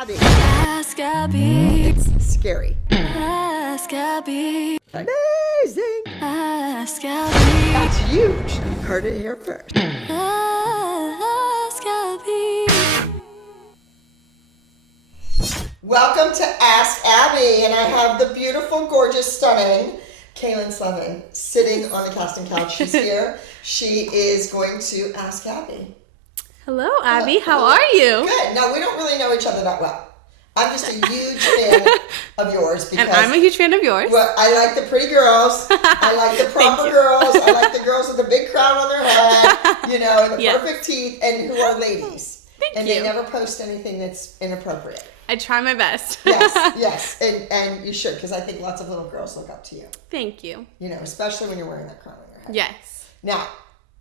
Abby. Ask Abby. It's scary. Ask Abby. Amazing. Ask Abby. That's huge. You heard it here first. Ask Abby. Welcome to Ask Abby, and I have the beautiful, gorgeous, stunning Kaylyn Slevin sitting on the casting couch. She's here. She is going to ask Abby. Hello, Abby. How are you? Good. Now, we don't really know each other that well. I'm just a huge fan of yours because And I'm a huge fan of yours. Well, I like the pretty girls. I like the proper girls. I like the girls with the big crown on their head, and the perfect teeth, and who are ladies. Thank you. They never post anything that's inappropriate. I try my best. Yes, and you should, because I think lots of little girls look up to you. Thank you. Especially when you're wearing that crown on your head. Yes. Now,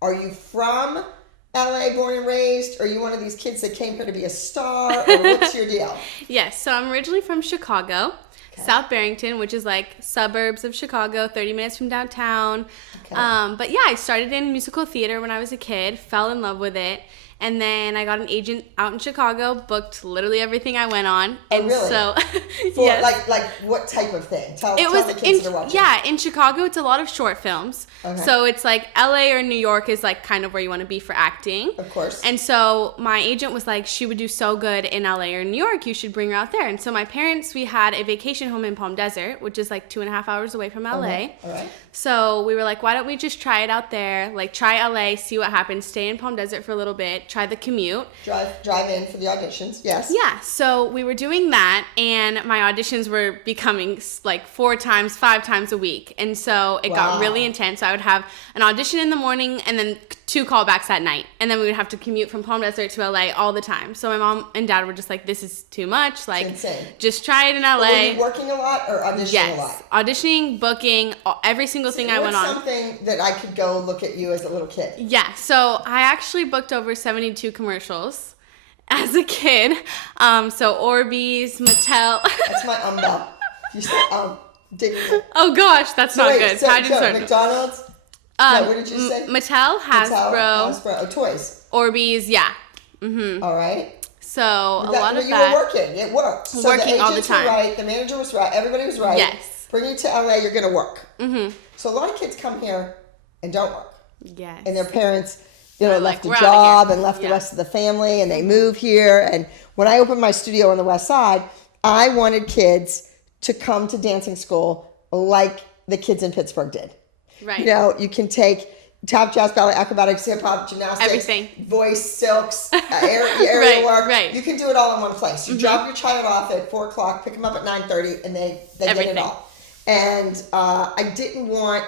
are you from LA, born and raised? Or are you one of these kids that came here to be a star? Or what's your deal? Yes, so I'm originally from Chicago, South Barrington, which is like suburbs of Chicago, 30 minutes from downtown. Okay. But yeah, I started in musical theater when I was a kid, fell in love with it. And then I got an agent out in Chicago, booked literally everything I went on. And really? So, For yes. like what type of thing? Tell the kids that are watching. Yeah, in Chicago, it's a lot of short films. Okay. So it's like LA or New York is like kind of where you want to be for acting. Of course. And so my agent was like, she would do so good in LA or New York, you should bring her out there. And so my parents, we had a vacation home in Palm Desert, which is like 2.5 hours away from LA. All right. So we were like, why don't we just try it out there? Like try LA, see what happens, stay in Palm Desert for a little bit, try the commute. Drive in for the auditions, yes. Yeah, so we were doing that, and my auditions were becoming like 4 times, 5 times a week. And so it got really intense. So I would have an audition in the morning and then 2 callbacks at night. And then we would have to commute from Palm Desert to LA all the time. So my mom and dad were just like, this is too much. Like, insane. Just try it in LA. But were you working a lot or auditioning a lot? Yes, auditioning, booking, every single thing I went on. What's something that I could go look at you as a little kid? Yeah, so I actually booked over 72 commercials as a kid. So Orbeez, Mattel. That's my bell. You said dignity. Oh gosh, that's not good. So Pageant McDonald's? No, what did you say? Mattel, Hasbro, toys. Orbeez, yeah. Mm-hmm. All right. So a lot of you that. You were working. It worked. So working the all the time. Were right. The manager was right. Everybody was right. Yes. Bring you to LA. You're going to work. Mm-hmm. So a lot of kids come here and don't work. Yes. And their parents, left a we're job and left the rest of the family, and they move here. And when I opened my studio on the West Side, I wanted kids to come to dancing school like the kids in Pittsburgh did. Right. You can take tap, jazz, ballet, acrobatics, hip hop, gymnastics, everything, voice, silks, aerial work. Right. You can do it all in one place. You drop your child off at 4:00, pick them up at 9:30, and they get it all. And I didn't want,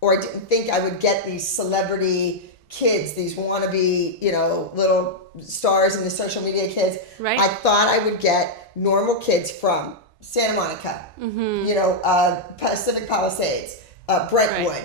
or I didn't think I would get these celebrity kids, these wannabe, little stars and the social media kids. Right. I thought I would get normal kids from Santa Monica, Pacific Palisades, Brentwood,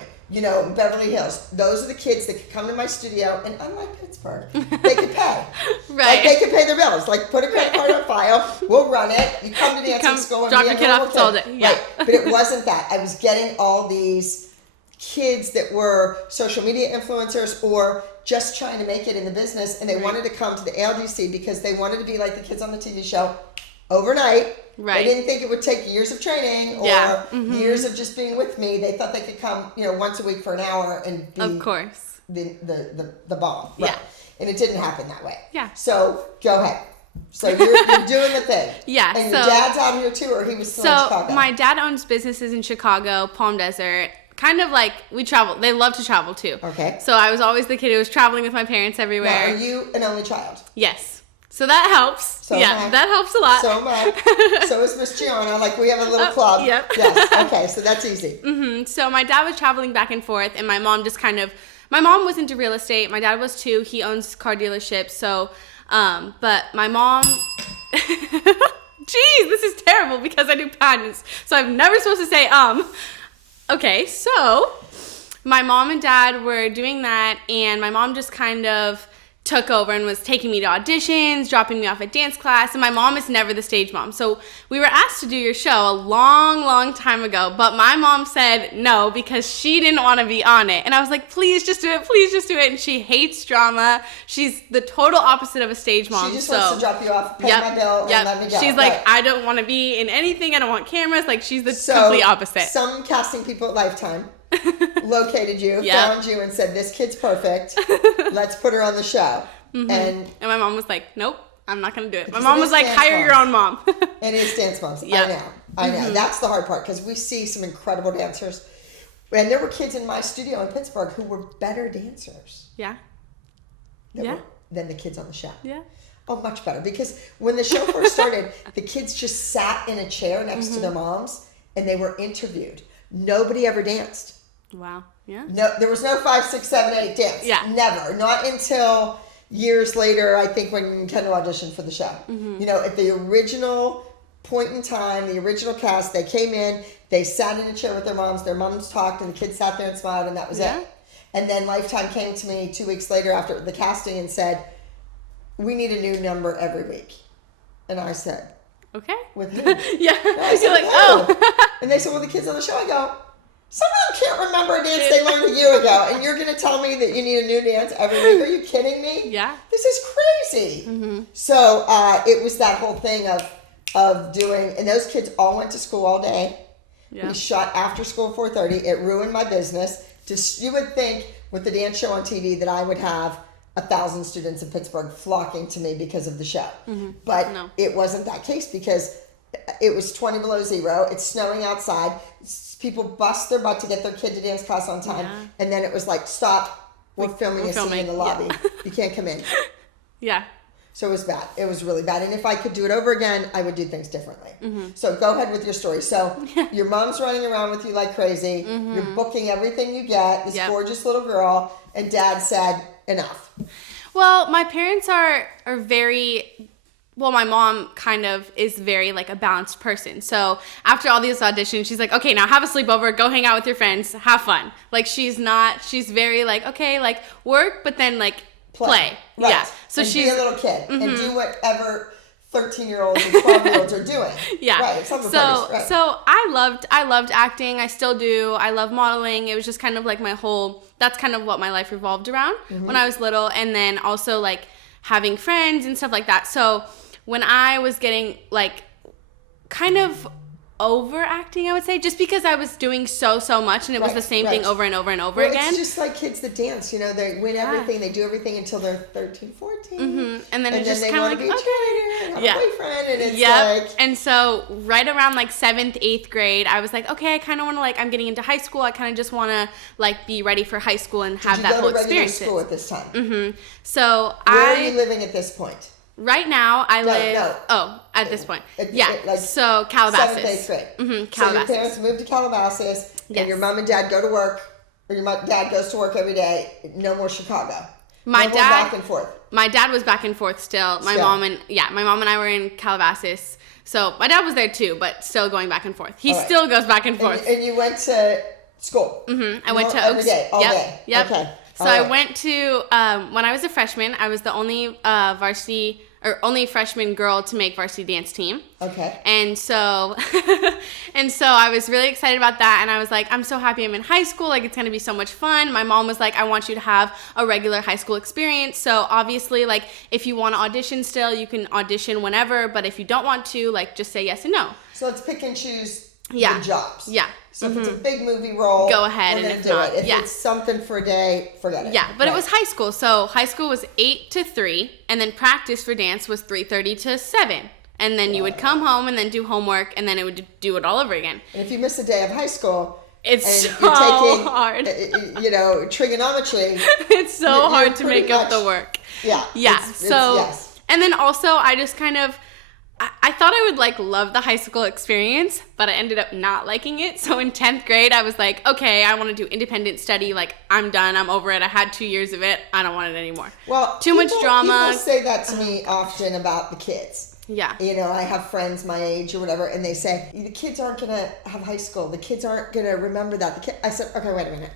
Beverly Hills. Those are the kids that could come to my studio, and unlike Pittsburgh, they could pay. Right. Like, they could pay their bills. Like, put a credit card on file, we'll run it. You come to dancing school and drop be your a kid off, normal it's all day. Yeah. Right. But it wasn't that. I was getting all these kids that were social media influencers or just trying to make it in the business, and they wanted to come to the ALDC because they wanted to be like the kids on the TV show overnight. Right. They didn't think it would take years of training or years of just being with me. They thought they could come, once a week for an hour and be of course the bomb. Right. Yeah. And it didn't happen that way. Yeah. So go ahead. So you're doing the thing. Yeah. And your dad's out here too, or he was still in Chicago? So my dad owns businesses in Chicago, Palm Desert. Kind of like we travel. They love to travel too. Okay. So I was always the kid who was traveling with my parents everywhere. Now, are you an only child? Yes. So that helps. That helps a lot. So am I. So is Miss Gianna. Like, we have a little club. Yep. Yes. Okay. So that's easy. Mm-hmm. So my dad was traveling back and forth, and my mom just my mom was into real estate. My dad was too. He owns car dealerships. So, but my mom. Geez, this is terrible because I do pageants. So I'm never supposed to say Okay, so my mom and dad were doing that, and my mom just kind of took over and was taking me to auditions, dropping me off at dance class, and my mom is never the stage mom. So we were asked to do your show a long, long time ago, but my mom said no because she didn't want to be on it. And I was like, please just do it, please just do it. And she hates drama. She's the total opposite of a stage mom. She just wants to drop you off, pay my bill, and let me go. She's like, I don't want to be in anything. I don't want cameras. Like, she's the complete opposite. Some casting people at Lifetime located you, found you, and said, this kid's perfect. Let's put her on the show. And my mom was like, nope, I'm not going to do it. My mom was like, hire your own mom. It is dance moms. I know. That's the hard part, because we see some incredible dancers. And there were kids in my studio in Pittsburgh who were better dancers. Yeah. Than the kids on the show. Yeah. Oh, much better. Because when the show first started, the kids just sat in a chair next to their moms, and they were interviewed. Nobody ever danced. Wow. Yeah. No, there was no 5, 6, 7, 8 dance. Yeah. Never. Not until years later, I think, when Kendall auditioned for the show. You know, at the original point in time, the original cast, they came in, they sat in a chair with their moms talked, and the kids sat there and smiled, and that was it. And then Lifetime came to me 2 weeks later after the casting and said, we need a new number every week. And I said, okay. With who? Yeah. I said, you're like, oh. And they said, well, the kids on the show. I go, some of them can't remember a dance they learned a year ago, and you're going to tell me that you need a new dance every week? Are you kidding me? Yeah. This is crazy. So it was that whole thing of doing, and those kids all went to school all day. Yeah. We shot after school 4:30. It ruined my business. You would think with the dance show on TV that I would have 1,000 students in Pittsburgh flocking to me because of the show. But it wasn't that case, because it was 20 below zero. It's snowing outside. People bust their butt to get their kid to dance class on time. Yeah. And then it was like, stop. We're filming a scene in the lobby. You can't come in. Yeah. So it was bad. It was really bad. And if I could do it over again, I would do things differently. So go ahead with your story. So your mom's running around with you like crazy. You're booking everything you get. This gorgeous little girl. And dad said, enough. Well, my parents are very... Well, my mom kind of is very, like, a balanced person. So after all these auditions, she's like, okay, now have a sleepover, go hang out with your friends, have fun. Like, she's very, like, okay, like, work, but then, like, play. Right. Yeah. So and she's be a little kid and do whatever 13-year-olds and 12-year-olds are doing. Yeah. Right. So I loved acting. I still do. I love modeling. It was just kind of like that's kind of what my life revolved around when I was little. And then also, like, having friends and stuff like that. So when I was getting, like, kind of overacting, I would say, just because I was doing so much, and it was the same thing over and over and over again. It's just like kids that dance, you know, they win everything, they do everything until they're 13, 14. And then it's just kind of like, okay, and have a boyfriend, and it's like... And so right around, like, 7th, 8th grade, I was like, okay, I kind of want to, like, I'm getting into high school, I kind of just want to, like, be ready for high school and have that whole experience. Did you go to regular school at this time? So Where are you living at this point? Right now, I live... at this point. So Calabasas. 7th, 8th grade. Calabasas. So your parents moved to Calabasas, and your mom and dad go to work, or your dad goes to work every day. No more Chicago. My dad... back and forth. My dad was back and forth still. My mom and I were in Calabasas. So my dad was there too, but still going back and forth. He still goes back and forth. And you went to school? I went to every day, all day? Yep. Okay. So I went to, when I was a freshman, I was the only only freshman girl to make varsity dance team. Okay. And so I was really excited about that. And I was like, I'm so happy I'm in high school. Like, it's going to be so much fun. My mom was like, I want you to have a regular high school experience. So obviously, like, if you want to audition still, you can audition whenever. But if you don't want to, like, just say yes and no. So let's pick and choose your jobs. Yeah. So if it's a big movie role, go ahead, and if not, If it's something for a day, forget it. Yeah, but it was high school. So high school was 8 to 3, and then practice for dance was 3:30 to 7. And then you would come home and then do homework, and then it would do it all over again. And if you miss a day of high school, it's and so you're taking, hard. You know, trigonometry. It's so hard to make up the work. Yeah. Yeah. And then also I just kind of, I thought I would, like, love the high school experience, but I ended up not liking it. So in 10th grade, I was like, okay, I want to do independent study. Like, I'm done. I'm over it. I had 2 years of it. I don't want it anymore. Well, too much drama. People say that to me often about the kids. Yeah. You know, I have friends my age or whatever, and they say, the kids aren't going to have high school. The kids aren't going to remember that. I said, okay, wait a minute.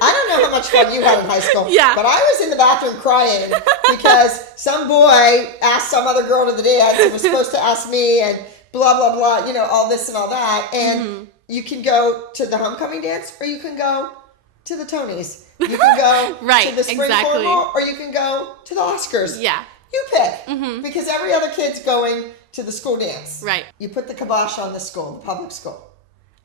I don't know how much fun you had in high school. Yeah. But I was in the bathroom crying because some boy asked some other girl to the dance and was supposed to ask me and blah, blah, blah, you know, all this and all that. And you can go to the homecoming dance or you can go to the Tonys. You can go to the spring formal or you can go to the Oscars. Yeah. You pick. Because every other kid's going to the school dance. Right. You put the kibosh on the school, the public school.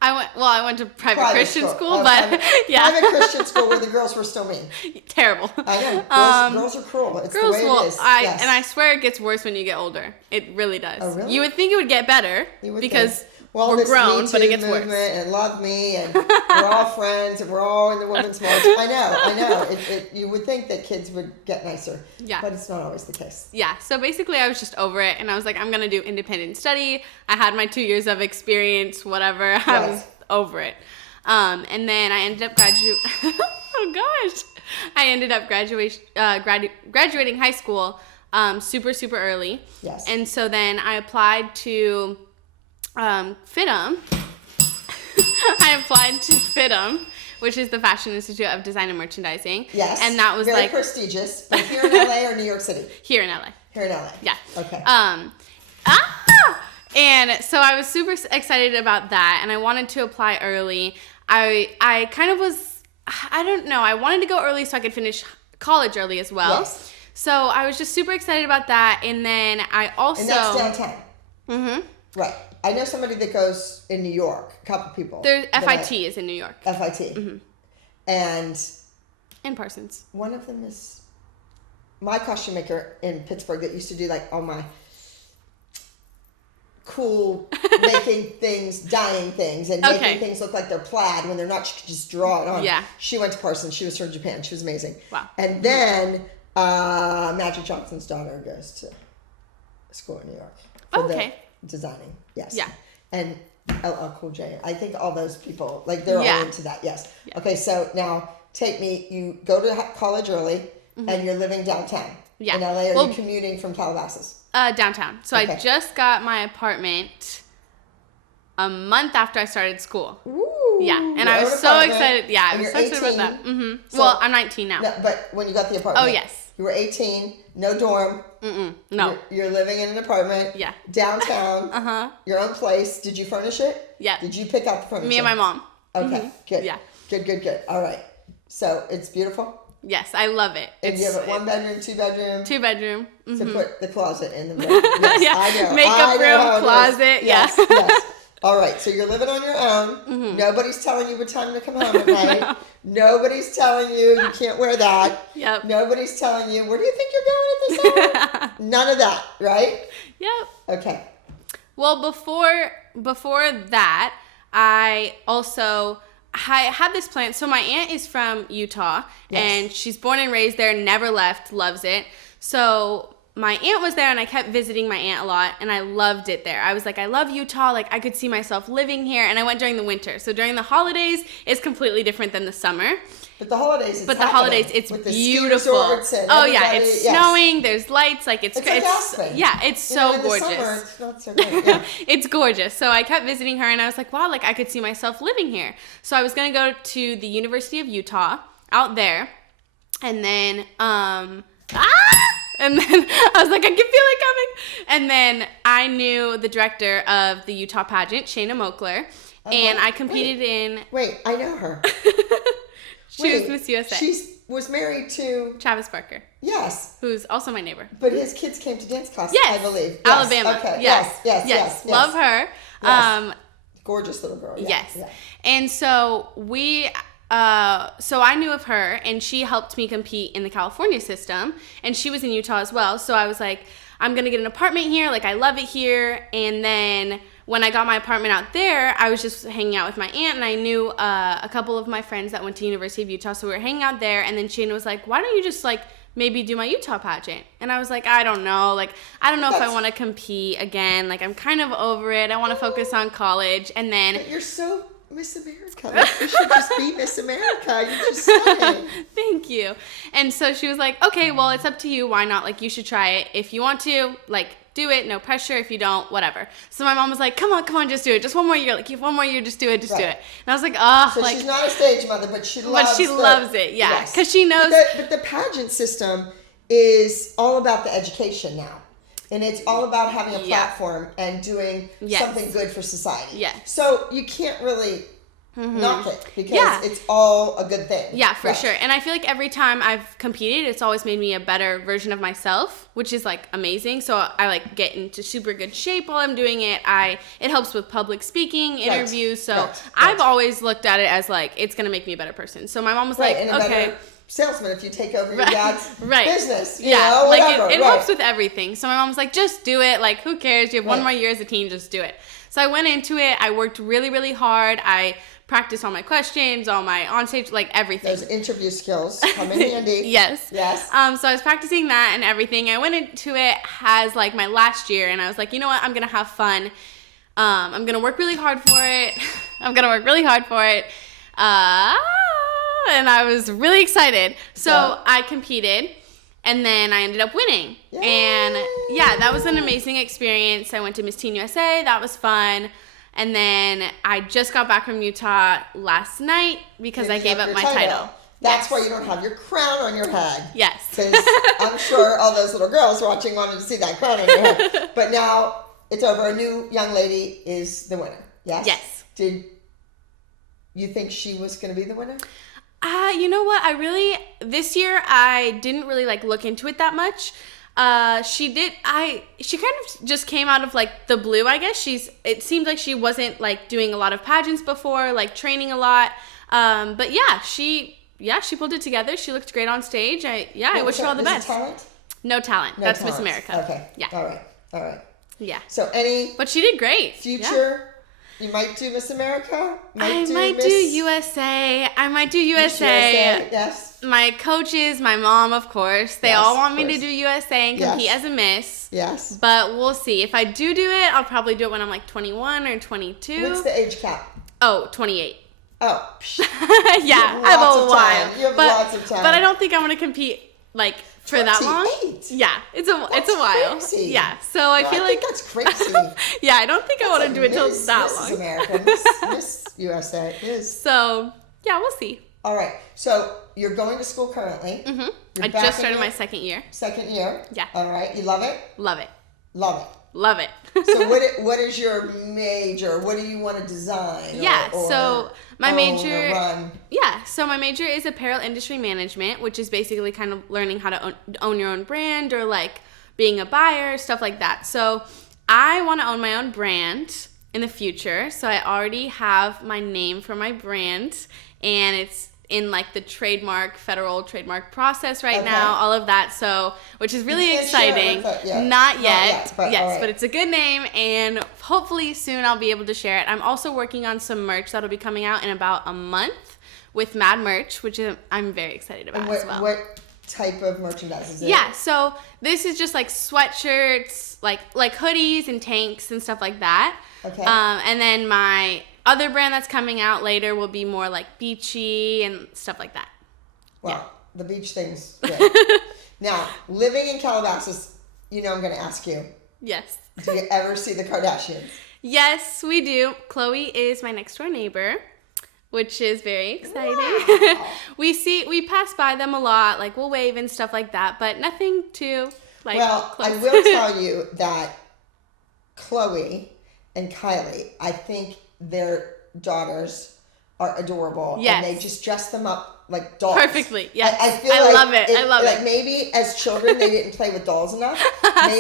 I went to private Christian school, but yeah. Private Christian school where the girls were still mean. Terrible. I know. Girls are cruel. It's girls the way it is. And I swear it gets worse when you get older. It really does. Oh, really? You would think it would get better because we're grown, but it gets worse. And love me, and we're all friends, and we're all in the women's march. I know. You would think that kids would get nicer. Yeah. But it's not always the case. Yeah. So basically, I was just over it, and I was like, I'm gonna do independent study. I had my 2 years of experience, whatever. Right. I was over it. And then I ended up oh gosh. I ended up graduating high school super, super early. Yes. And so then I applied to FIDM. I applied to FIDM, which is the Fashion Institute of Design and Merchandising. Yes. And that was very prestigious. But here in LA or New York City? Here in LA. Here in LA. Yeah. Okay. And so I was super excited about that, and I wanted to apply early. I kind of was, I don't know, I wanted to go early so I could finish college early as well. Yes. So I was just super excited about that, and then I also... And that's downtown. Mm-hmm. Right. I know somebody that goes in New York, a couple people. FIT is in New York. FIT. Mm-hmm. And... And Parsons. One of them is my costume maker in Pittsburgh that used to do like all my cool making things, dyeing things, and making things look like they're plaid when they're not. She could just draw it on. Yeah. She went to Parsons. She was from Japan. She was amazing. Wow. And then Magic Johnson's daughter goes to school in New York. For the designing. Yes. Yeah. And LL Cool J. I think all those people, like they're all into that. Yes. Yeah. Okay, so now you go to college early and you're living downtown. Yeah. In LA, or you commuting from Calabasas? Downtown. So I just got my apartment a month after I started school. Ooh. Yeah. And I was so excited. Yeah, I was so excited about that. Mm-hmm. So, well, I'm 19 now. No, but when you got the apartment. Oh, yes. You were 18, no dorm. No. You're living in an apartment. Yeah. Downtown. Your own place. Did you furnish it? Yeah. Did you pick out the furniture? Me and my mom. Okay. Good. Yeah. Good. All right. So it's beautiful. Yes, I love it. And you have a 1 bedroom, 2 bedroom? 2 bedroom. Mm-hmm. To put the closet in the room. Yes, yeah. I know. Makeup room, closet. Yes. All right, so you're living on your own. Mm-hmm. Nobody's telling you what time to come home at night. No. Nobody's telling you can't wear that. Yep. Nobody's telling you, where do you think you're going at this hour? None of that, right? Yep. Okay. Well, before that, I had this plan. So my aunt is from Utah, and she's born and raised there, never left, loves it. So my aunt was there, and I kept visiting my aunt a lot, and I loved it there. I was like, I love Utah. Like, I could see myself living here, and I went during the winter. So during the holidays, it's completely different than the summer. But the holidays, it's beautiful. Oh yeah, it's snowing. There's lights. Like it's yeah, it's so gorgeous. Summer, it's not so great. Yeah. It's gorgeous. So I kept visiting her, and I was like, wow, like I could see myself living here. So I was gonna go to the University of Utah out there, and then and then I was like, I can feel it coming. And then I knew the director of the Utah pageant, Shayna Mokler, and I competed in. Wait, I know her. She was Miss USA. She was married to Travis Barker. Yes. Who's also my neighbor. But his kids came to dance class, I believe. Yes. Alabama. Okay. Yes. Love her. Yes. Gorgeous little girl. Yes. Yeah. And so so I knew of her, and she helped me compete in the California system, and she was in Utah as well. So I was like, I'm going to get an apartment here. Like, I love it here. And then when I got my apartment out there, I was just hanging out with my aunt, and I knew a couple of my friends that went to University of Utah, so we were hanging out there, and then Shayna was like, why don't you just, like, maybe do my Utah pageant? And I was like, I don't know. Like, I don't know if I want to compete again. Like, I'm kind of over it. I want to focus on college. And then... But you're so... Miss America. Like, you should just be Miss America. You're just stunning. Thank you. And so she was like, okay, well, it's up to you. Why not? Like, you should try it. If you want to, like, do it. No pressure. If you don't, whatever. So my mom was like, come on, just do it. Just one more year. Like, one more year, just do it. Just do it. And I was like, oh. So like, she's not a stage mother, but she loves it. Yeah. Because she knows. But the pageant system is all about the education now. And it's all about having a platform and doing something good for society. Yes. So you can't really knock it because it's all a good thing. Yeah, for sure. And I feel like every time I've competed, it's always made me a better version of myself, which is like amazing. So I like get into super good shape while I'm doing it. It helps with public speaking, interviews. So I've always looked at it as like, it's going to make me a better person. So my mom was like, okay. Salesman if you take over your dad's business. You yeah, know, whatever. Like it helps with everything. So my mom was like, just do it. Like, who cares? You have one more year as a teen, just do it. So I went into it. I worked really, really hard. I practiced all my questions, all my onstage, like everything. Those interview skills come in handy. Yes. Yes. So I was practicing that and everything. I went into it as like my last year, and I was like, you know what? I'm gonna have fun. I'm gonna work really hard for it. And I was really excited. So I competed, and then I ended up winning. Yay. And yeah, that was an amazing experience. I went to Miss Teen USA. That was fun. And then I just got back from Utah last night because I gave up my title. That's why you don't have your crown on your head. Yes. Because I'm sure all those little girls watching wanted to see that crown on your head. But now it's over. A new young lady is the winner. Yes? Yes. Did you think she was going to be the winner? You know what? This year I didn't really like look into it that much. She kind of just came out of like the blue, I guess. It seemed like she wasn't like doing a lot of pageants before, like training a lot. But she pulled it together. She looked great on stage. I wish her all the best. Talent? No talent. That's talent. Miss America. Okay. Yeah. All right. Yeah. So But she did great. Future. Yeah. You might do Miss America? I might do USA. Yes. My coaches, my mom, of course, they all want me to do USA and compete as a Miss. Yes. But we'll see. If I do it, I'll probably do it when I'm like 21 or 22. What's the age cap? Oh, 28. Oh. Yeah, I have a while. You have lots of time. But I don't think I'm going to compete like for that long. Yeah, it's a while. Crazy. Yeah, so I feel like that's crazy. Yeah, I don't think I want to do it till that long. Miss America, Miss USA is. So yeah, we'll see. All right. So you're going to school currently. I just started my second year. Second year. Yeah. All right. You love it. Love it. Love it. Love it. So what is your major? What do you want to design? So my major. Run? Yeah. So my major is apparel industry management, which is basically kind of learning how to own your own brand or like being a buyer, stuff like that. So I want to own my own brand in the future. So I already have my name for my brand, and it's in like the federal trademark process right now, all of that. So, which is really exciting. Not yet. But it's a good name, and hopefully soon I'll be able to share it. I'm also working on some merch that'll be coming out in about a month with Mad Merch, which I'm very excited about as well. What type of merchandise is it? Yeah, so this is just like sweatshirts, like hoodies and tanks and stuff like that. Okay. And then my other brand that's coming out later will be more like beachy and stuff like that. Well, the beach thing's good. Now, living in Calabasas, I'm going to ask you. Yes. Do you ever see the Kardashians? Yes, we do. Chloe is my next door neighbor, which is very exciting. Wow. We pass by them a lot, like we'll wave and stuff like that, but nothing too close. I will tell you that Chloe and Kylie, I think their daughters are adorable. Yes. And they just dress them up like dolls. Perfectly, yes. I love it. I love it. Maybe as children they didn't play with dolls enough.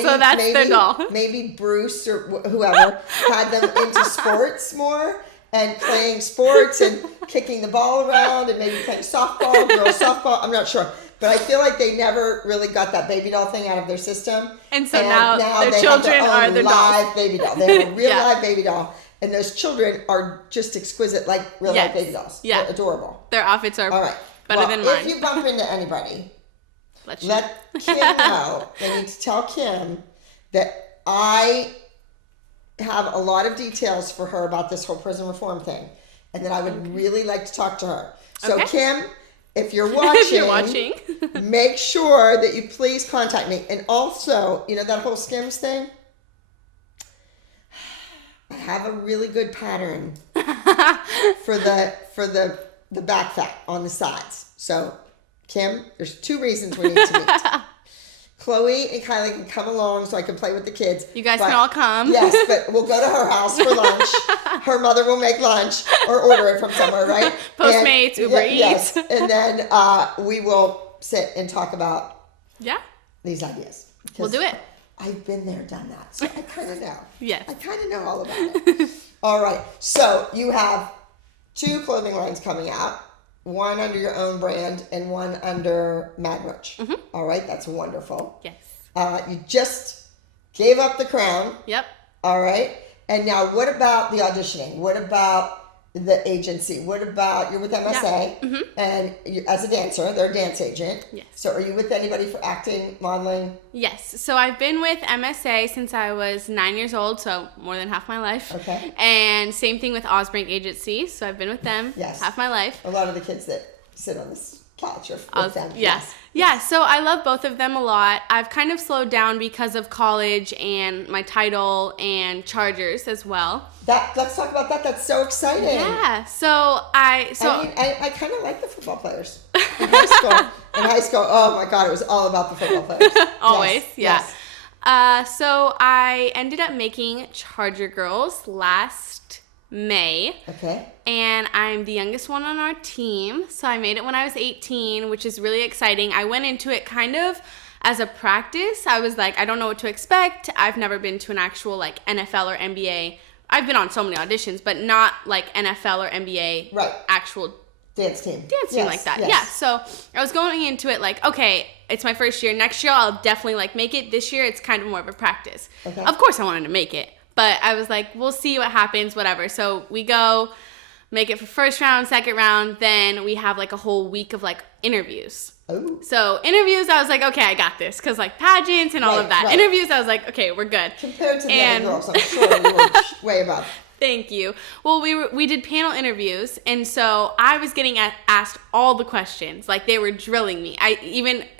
So that's their doll. Maybe Bruce or whoever had them into sports more and playing sports and kicking the ball around and maybe playing softball, girls softball. I'm not sure. But I feel like they never really got that baby doll thing out of their system. And so now their children are their live baby doll. They have a real live baby doll. And those children are just exquisite, like real life baby dolls. Yeah. They're adorable. Their outfits are better than mine. If you bump into anybody, let Kim know. They need to tell Kim that I have a lot of details for her about this whole prison reform thing. and that I would really like to talk to her. So Okay. Kim, if you're watching, If you're watching. make sure that you please contact me. And also, you know that whole Skims thing? I have a really good pattern for the back fat on the sides. So, Kim, there's 2 reasons we need to meet. Chloe and Kaylin can come along so I can play with the kids. You guys can all come. Yes, but we'll go to her house for lunch. Her mother will make lunch or order it from somewhere, right? Postmates, Uber Eats. Yes, and then we will sit and talk about these ideas. We'll do it. I've been there, done that, so I kind of know. Yes. I kind of know all about it. All right, so you have 2 clothing lines coming out, one under your own brand and one under Mad Roach. Mm-hmm. All right, that's wonderful. Yes. You just gave up the crown. Yep. All right, and now what about the auditioning? What about the agency? What about, you're with MSA, and you, as a dancer, they're a dance agent. Yes. So are you with anybody for acting, modeling? Yes. So I've been with MSA since I was 9 years old, so more than half my life. Okay. And same thing with Osbrink Agency. So I've been with them half my life. A lot of the kids that sit on this couch are with them. Yes. Yeah, so I love both of them a lot. I've kind of slowed down because of college and my title and Chargers as well. Let's talk about that. That's so exciting. Yeah. I mean, I kind of like the football players in high school. In high school, oh my God, it was all about the football players. Always, yes. So I ended up making Charger Girls last May. Okay. And I'm the youngest one on our team. So I made it when I was 18, which is really exciting. I went into it kind of as a practice. I was like, I don't know what to expect. I've never been to an actual like NFL or NBA. I've been on so many auditions, but not like NFL or NBA actual dance team like that. Yes. Yeah. So I was going into it like, okay, it's my first year. Next year I'll definitely like make it. This year it's kind of more of a practice. Okay. Of course I wanted to make it, but I was like, we'll see what happens, whatever. So we go make it for first round, second round, then we have like a whole week of like interviews. Oh. So interviews, I was like, okay, I got this, because like pageants and all of that. Interviews, I was like, okay, we're good. Compared to the other girls, I'm sure you were way above. Thank you. Well, we did panel interviews, and so I was getting asked all the questions. Like, they were drilling me.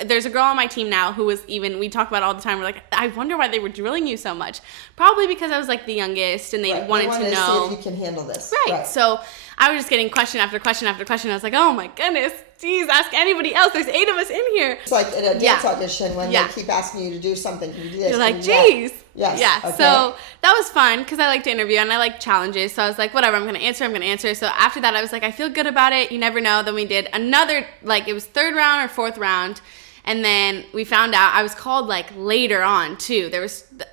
There's a girl on my team now who was we talk about it all the time. We're like, I wonder why they were drilling you so much. Probably because I was like the youngest, and they wanted to know. See if you can handle this. Right. So I was just getting question after question after question. I was like, oh my goodness, geez, ask anybody else. There's 8 of us in here. It's like in a dance audition when they keep asking you to do something. Can you do this? You're like, geez. Yes. Yeah. Okay. So that was fun because I like to interview and I like challenges. So I was like, whatever, I'm going to answer. So after that, I was like, I feel good about it. You never know. Then we did another, like it was 3rd round or 4th round. And then we found out I was called like later on too.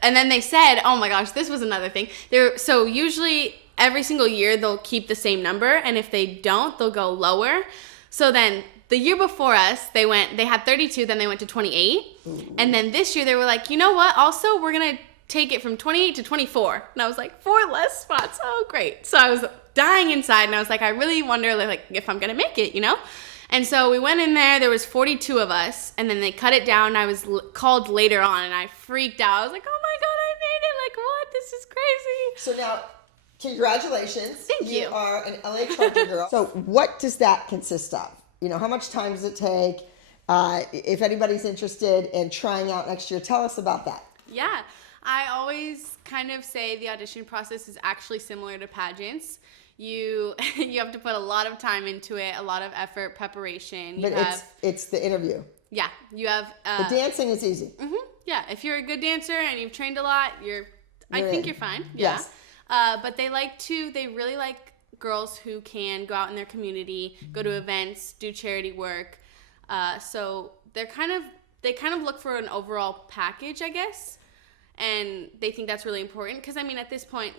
And then they said, oh my gosh, this was another thing. So usually every single year they'll keep the same number. And if they don't, they'll go lower. So then the year before us, they had 32, then they went to 28. Ooh. And then this year they were like, you know what? Also, we're going to take it from 28 to 24. And I was like, 4 less spots. Oh, great. So I was dying inside and I was like, I really wonder like if I'm going to make it, you know? And so we went in there was 42 of us, and then they cut it down. I was called later on and I freaked out. I was like, oh my God, I made it. Like, what? This is crazy. So now, congratulations. Thank you. You are an LA Charger girl. So what does that consist of? You know, how much time does it take? If anybody's interested in trying out next year, tell us about that. Yeah. I always kind of say the audition process is actually similar to pageants. You have to put a lot of time into it, a lot of effort, preparation. It's the interview. Yeah, you have. The dancing is easy. Mm-hmm, yeah, if you're a good dancer and you've trained a lot, I think you're fine. Yeah. Yes. But they really like girls who can go out in their community, go to events, do charity work. So they kind of look for an overall package, I guess. And they think that's really important because, I mean, at this point,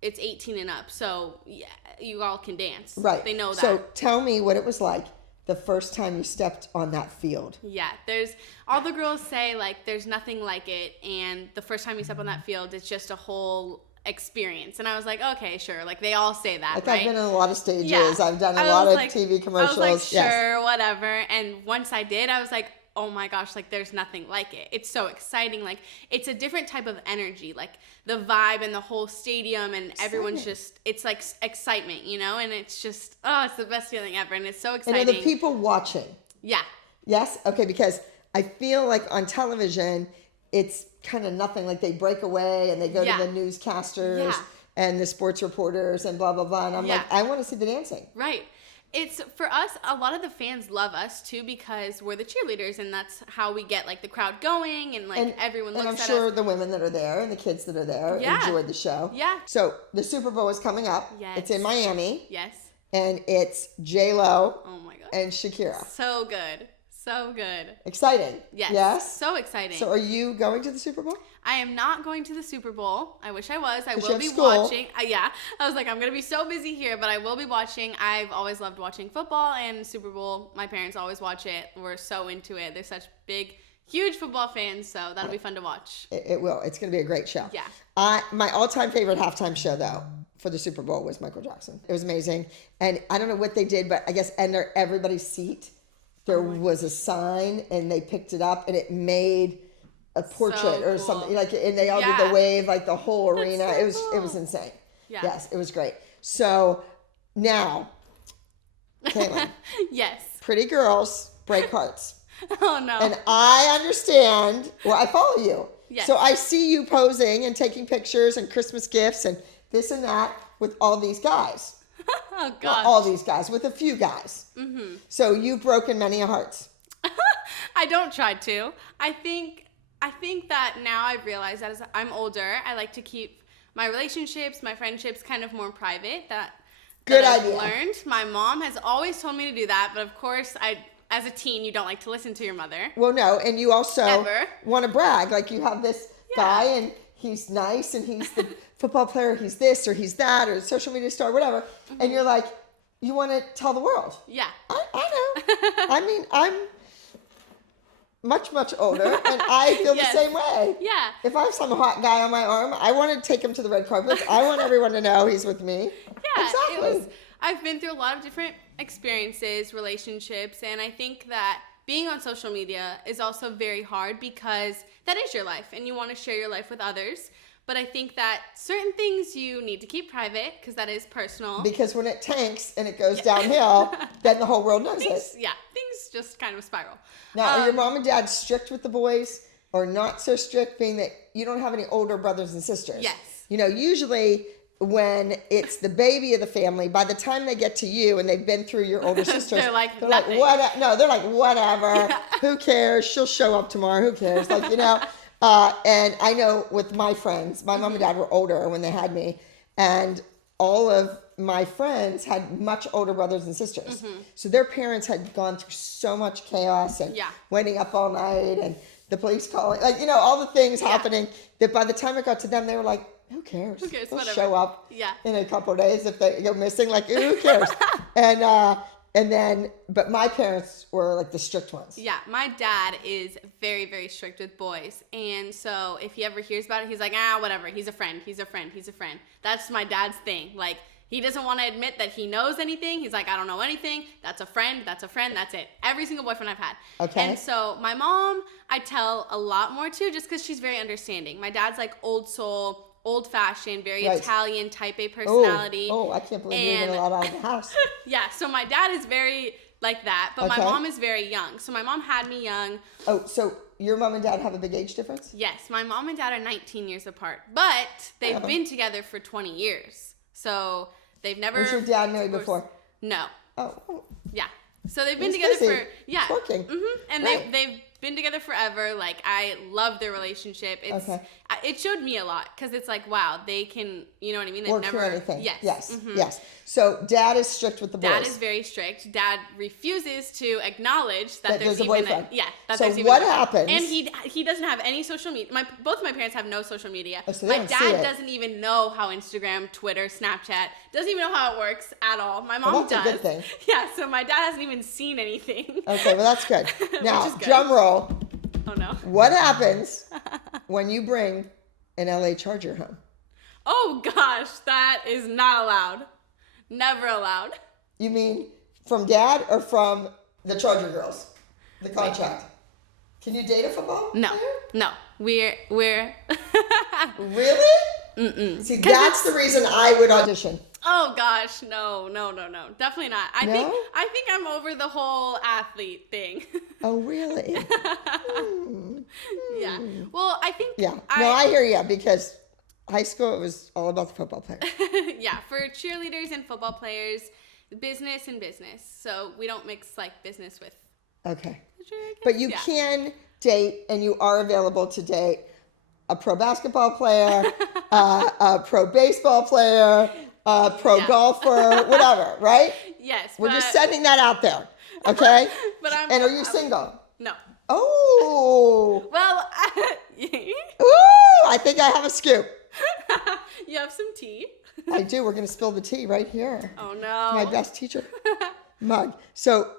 it's 18 and up. So, yeah, you all can dance. Right. They know that. So, tell me what it was like the first time you stepped on that field. Yeah. All the girls say, like, there's nothing like it. And the first time you step on that field, it's just a whole experience. And I was like, okay, sure. Like, they all say that, like, right? I've been in a lot of stages. Yeah. I've done a lot of TV commercials. I was like, sure, whatever. And once I did, I was like, oh my gosh, like there's nothing like it. It's so exciting. Like it's a different type of energy, like the vibe and the whole stadium and everyone's just, it's like excitement, you know, and it's just, oh, it's the best feeling ever. And it's so exciting. And are the people watching? Yeah. Yes? Okay, because I feel like on television, it's kind of nothing. Like they break away and they go to the newscasters and the sports reporters and blah, blah, blah. And I'm like, I want to see the dancing. Right. It's, for us, a lot of the fans love us too because we're the cheerleaders and that's how we get like the crowd going and like everyone looks at us. And I'm sure the women that are there and the kids that are there enjoyed the show. Yeah. So the Super Bowl is coming up. Yes. It's in Miami. Yes. And it's J-Lo oh my God. and Shakira. So good. So good. Exciting. Yes. Yes? So exciting. So are you going to the Super Bowl? I am not going to the Super Bowl. I wish I was. I will be school. watching. I was like, I'm going to be so busy here, but I will be watching. I've always loved watching football and Super Bowl. My parents always watch it. We're so into it. They're such big, huge football fans, so that'll be fun to watch. It will. It's going to be a great show. Yeah. My all-time favorite halftime show, though, for the Super Bowl was Michael Jackson. It was amazing. And I don't know what they did, but I guess under everybody's seat, there was a sign, and they picked it up, and it made a portrait or something. Like, and they all did the wave, like the whole arena. So it was insane. Yeah. Yes, it was great. So now, Kaylin, yes. pretty girls break hearts. Oh, no. And I understand. Well, I follow you. Yes. So I see you posing and taking pictures and Christmas gifts and this and that with all these guys. Oh, God. Not all these guys, with a few guys. Mm-hmm. So you've broken many a hearts. I don't try to. I think that now I've realized that as I'm older, I like to keep my relationships, my friendships kind of more private. Good I've idea. learned. My mom has always told me to do that, but of course, as a teen, you don't like to listen to your mother. Well, no, and you also Ever. want to brag. Like you have this guy and he's nice and he's the football player, he's this or he's that or social media star, whatever. Mm-hmm. And you're like, you want to tell the world. Yeah. I know. I mean, I'm much, much older and I feel the same way. Yeah. If I have some hot guy on my arm, I want to take him to the red carpet. I want everyone to know he's with me. Yeah. Exactly. I've been through a lot of different experiences, relationships, and I think that being on social media is also very hard because that is your life and you want to share your life with others. But I think that certain things you need to keep private because that is personal. Because when it tanks and it goes downhill, then the whole world knows it. Yeah, things just kind of spiral. Now, are your mom and dad strict with the boys or not so strict, being that you don't have any older brothers and sisters? Yes. You know, usually when it's the baby of the family, by the time they get to you and they've been through your older sisters, they're like, what? No, they're like, whatever. Yeah. Who cares? She'll show up tomorrow. Who cares? Like, you know. And I know with my friends, my mom and dad were older when they had me, and all of my friends had much older brothers and sisters. Mm-hmm. So their parents had gone through so much chaos and waiting up all night and the police calling, like, you know, all the things happening that by the time it got to them, they were like, who cares? Who cares? They'll Whatever. show up in a couple of days if they go missing. Like, who cares? And then, but my parents were like the strict ones. Yeah, my dad is very, very strict with boys. And so if he ever hears about it, he's like, whatever. He's a friend. He's a friend. He's a friend. That's my dad's thing. Like, he doesn't want to admit that he knows anything. He's like, I don't know anything. That's a friend. That's a friend. That's it. Every single boyfriend I've had. Okay. And so my mom, I tell a lot more to just because she's very understanding. My dad's like old soul, old-fashioned, very Italian type A personality. Oh, I can't believe you're even allowed out of the house. Yeah, so my dad is very like that, but my mom is very young. So my mom had me young. Oh, so your mom and dad have a big age difference? Yes, my mom and dad are 19 years apart, but they've been together for 20 years. So they've never... Was your dad married before? No. Oh. Yeah. So they've been together for... Yeah. Working. Mm-hmm. And they've been together forever. Like, I love their relationship. It showed me a lot because it's like, wow, they can, you know what I mean? They've never anything. Yes. Mm-hmm. Yes. So dad is strict with the boys. Dad is very strict. Dad refuses to acknowledge that there's a boyfriend. So what happens? And he doesn't have any social media. Both of my parents have no social media. Oh, so my dad doesn't even know how Instagram, Twitter, Snapchat, doesn't even know how it works at all. My mom does. That's a good thing. Yeah, so my dad hasn't even seen anything. Okay, well that's good. Now, drum roll. Oh no. What happens when you bring an LA Charger home? Oh gosh, that is not allowed. Never allowed. You mean from dad or from the Charger girls? The contract. Can you date a football No, player? no. We're Really? Mm-mm. See, that's the reason I would audition. Oh gosh, no, definitely not. I think I'm over the whole athlete thing. Oh, really? Yeah. Well, I think. Yeah. No, I hear you, because high school, it was all about the football players. Yeah, for cheerleaders and football players, business and business. So we don't mix like business with. Okay. Pleasure, I guess. But you can date, and you are available to date a pro basketball player, a pro baseball player, a pro golfer, whatever, right? Yes. We're just sending that out there, okay? And are you single? No. Oh. Well, Ooh, I think I have a scoop. you have some tea. I do. We're going to spill the tea right here. Oh, no. My best teacher mug. So,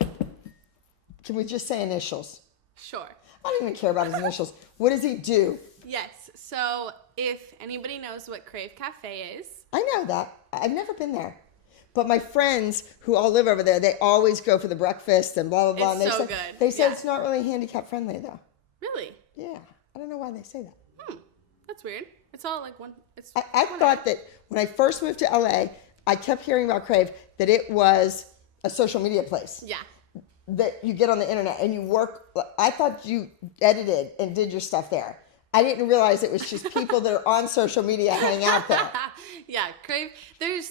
can we just say initials? Sure. I don't even care about his initials. What does he do? Yes. So, if anybody knows what Crave Cafe is. I know that. I've never been there. But my friends who all live over there, they always go for the breakfast and blah, blah, blah. It's and so good. good. They said it's not really handicap friendly, though. Really? Yeah. I don't know why they say that. That's weird. It's all like one. I thought that when I first moved to LA, I kept hearing about Crave, that it was a social media place. Yeah. That you get on the internet and you work. I thought you edited and did your stuff there. I didn't realize it was just people that are on social media hang out there. Yeah, Crave. There's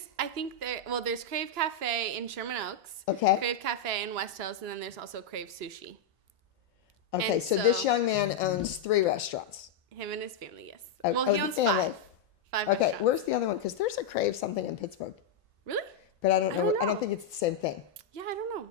Crave Cafe in Sherman Oaks. Okay. Crave Cafe in West Hills, and then there's also Crave Sushi. Okay, And so this young man owns 3 restaurants. Him and his family, yes. Oh, Well, he owns 5. 5 Okay, restaurants. where's the other one? Because there's a Crave something in Pittsburgh, Really? but I don't know. I know. don't think it's the same thing. Yeah, I don't know.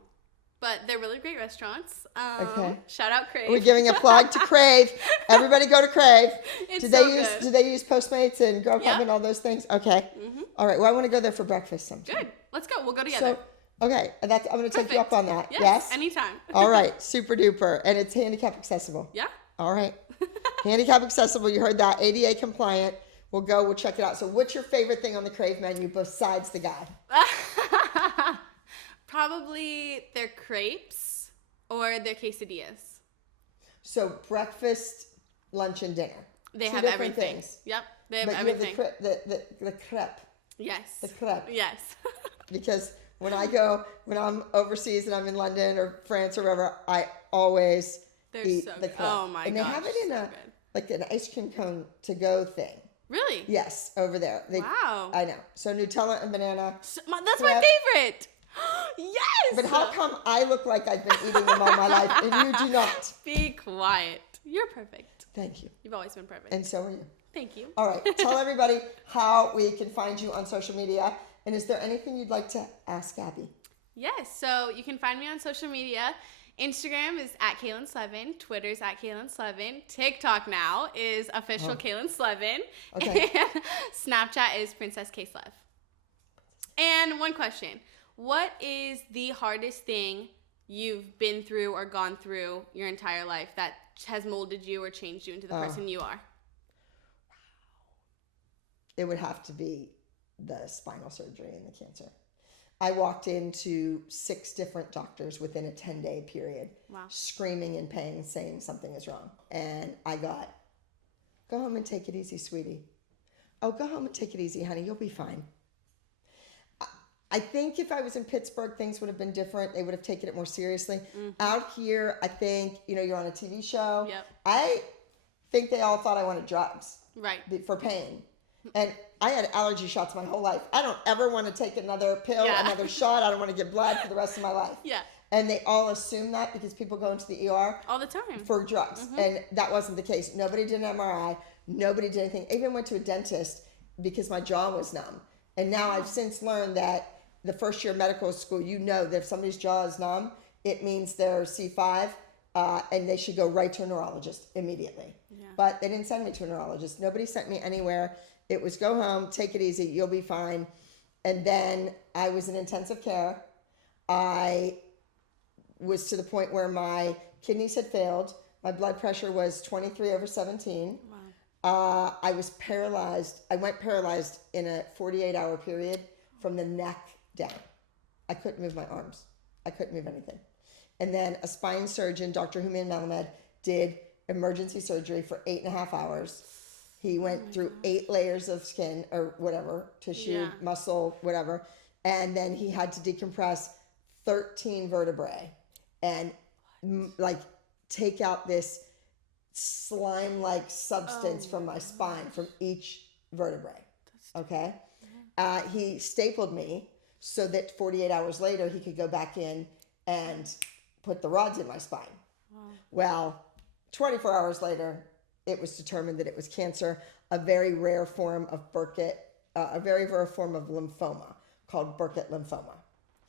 But they're really great restaurants. Okay. Shout out Crave. We're giving a plug to Crave. Everybody go to Crave. It's Did so they use good. Did they use Postmates and Girl Club Yeah. and all those things? Okay. All right. Well, I want to go there for breakfast sometime. Good. Let's go. We'll go together. So, okay, I'm going to take you up on that. Yes. Anytime. All right. Super duper, and it's handicap accessible. Yeah. All right. Handicap accessible. You heard that. ADA compliant. We'll go. We'll check it out. So, what's your favorite thing on the Crave menu besides the guy? Probably their crepes or their quesadillas. So, breakfast, lunch, and dinner. They 2 have different everything. things. Yep. They have But everything. you have the crepe. Yes. The crepe. Yes. Because when I'm overseas and I'm in London or France or wherever, I always eat so the good. crepe. Oh my and gosh. they have it in so a good. like an ice cream cone to go thing. Really? Yes, over there. Wow. I know. So Nutella and banana. That's my favorite. Yes. But how come I look like I've been eating them all my life and you do not? Be quiet. You're perfect. Thank you. You've always been perfect. And so are you. Thank you. All right. Tell everybody how we can find you on social media. And is there anything you'd like to ask Abby? Yes. So you can find me on social media. Instagram is at Kaylin Slevin. Twitter's at Kaylin Slevin. TikTok now is official Kaylin Slevin. Okay. And Snapchat is Princess K Slev. And one question. What is the hardest thing you've been through or gone through your entire life that has molded you or changed you into the person you are? It would have to be the spinal surgery and the cancer. I walked into 6 different doctors within a 10-day period, screaming in pain, saying something is wrong. And I got, go home and take it easy, sweetie. Oh, go home and take it easy, honey. You'll be fine. I think if I was in Pittsburgh, things would have been different. They would have taken it more seriously. Out here, I think, you're on a TV show. Yep. I think they all thought I wanted drugs. Right. For pain. And I had allergy shots my whole life. I don't ever want to take another pill, another shot. I don't want to get blood for the rest of my life. Yeah. And they all assume that because people go into the ER all the time for drugs. And that wasn't the case. Nobody did an MRI. Nobody did anything. I even went to a dentist because my jaw was numb. And now I've since learned that the first year of medical school, that if somebody's jaw is numb, it means they're C5 and they should go right to a neurologist immediately. Yeah. But they didn't send me to a neurologist. Nobody sent me anywhere. It was go home, take it easy, you'll be fine. And then I was in intensive care. I was to the point where my kidneys had failed. My blood pressure was 23/17. Wow. I was paralyzed. I went paralyzed in a 48-hour period from the neck down. I couldn't move my arms. I couldn't move anything. And then a spine surgeon, Dr. Human Malamed, did emergency surgery for 8.5 hours. He went through 8 layers of skin or whatever, tissue, muscle, whatever. And then he had to decompress 13 vertebrae and like take out this slime-like substance from my spine, from each vertebrae. Okay? He stapled me so that 48 hours later he could go back in and put the rods in my spine. Wow. Well, 24 hours later, it was determined that it was cancer, a very rare form of a very rare form of lymphoma called Burkitt lymphoma.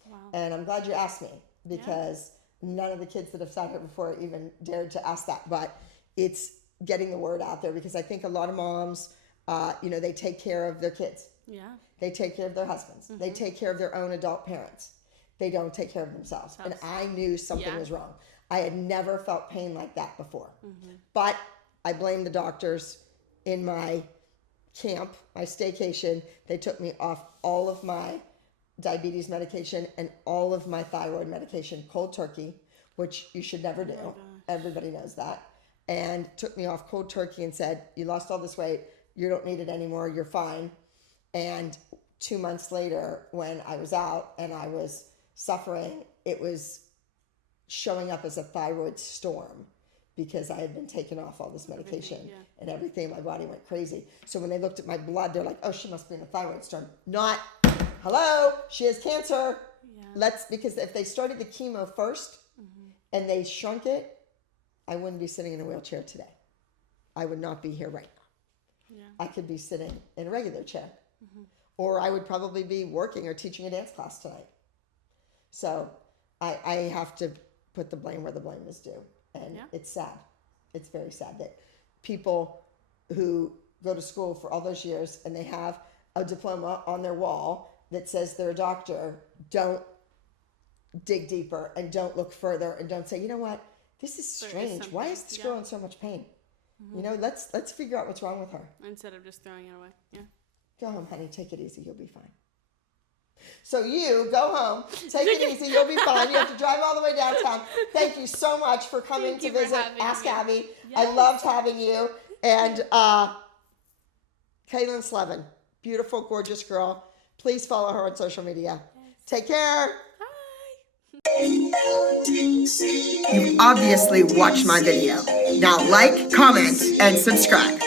Wow. And I'm glad you asked me, because none of the kids that have sat here before even dared to ask that. But it's getting the word out there, because I think a lot of moms, they take care of their kids. Yeah. They take care of their husbands. Mm-hmm. They take care of their own adult parents. They don't take care of themselves. And I knew something was wrong. I had never felt pain like that before. Mm-hmm. But I blame the doctors in my camp, my staycation. They took me off all of my diabetes medication and all of my thyroid medication, cold turkey, which you should never do. Everybody knows that. And took me off cold turkey and said, you lost all this weight. You don't need it anymore. You're fine. And 2 months later, when I was out and I was suffering, it was showing up as a thyroid storm, because I had been taking off all this medication and everything. My body went crazy. So when they looked at my blood, they're like, oh, she must be in a thyroid storm. Not, hello, she has cancer. Yeah. Because if they started the chemo first and they shrunk it, I wouldn't be sitting in a wheelchair today. I would not be here right now. Yeah. I could be sitting in a regular chair. Or I would probably be working or teaching a dance class tonight. So I have to put the blame where the blame is due. And it's sad. It's very sad that people who go to school for all those years and they have a diploma on their wall that says they're a doctor don't dig deeper and don't look further and don't say, you know what, this is strange. Why is this girl in so much pain? Mm-hmm. Let's figure out what's wrong with her. Instead of just throwing it away. Yeah. Go home, honey. Take it easy. You'll be fine. So you go home, take it easy. You'll be fine. You have to drive all the way downtown. Thank you so much for coming to visit Ask Abby. Yes. I loved having you. And Kaylyn Slevin, beautiful, gorgeous girl. Please follow her on social media. Yes. Take care. Bye. You've obviously watched my video. Now like, comment, and subscribe.